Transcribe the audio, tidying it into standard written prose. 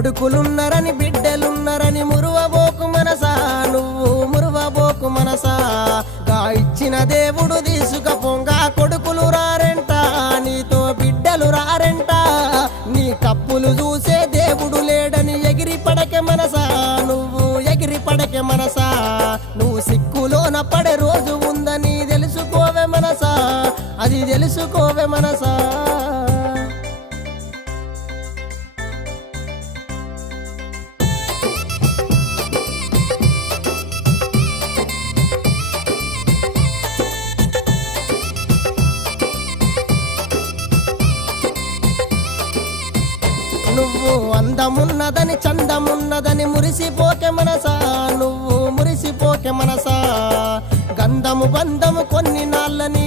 కొడుకులున్నరని బిడ్డలున్నరని మురువబోకు మనసా, నువ్వు మురువబోకు మనసా. గా ఇచ్చిన దేవుడు తీసుకపోంగా కొడుకులు రారెంట, నీతో బిడ్డలు రారెంట. నీ కప్పులు చూసే దేవుడు లేడని ఎగిరి పడకే మనసా, నువ్వు ఎగిరి పడకే మనసా. నువ్వు సిక్కులోన పడే రోజు ఉందని తెలుసుకోవే మనసా, అది తెలుసుకోవే మనసా. నువ్వు అందమున్నదని చందమున్నదని మురిసిపోకే మనసా, నువ్వు మురిసిపోకే మనసా. గంధము బంధము కొన్ని నాళ్ళని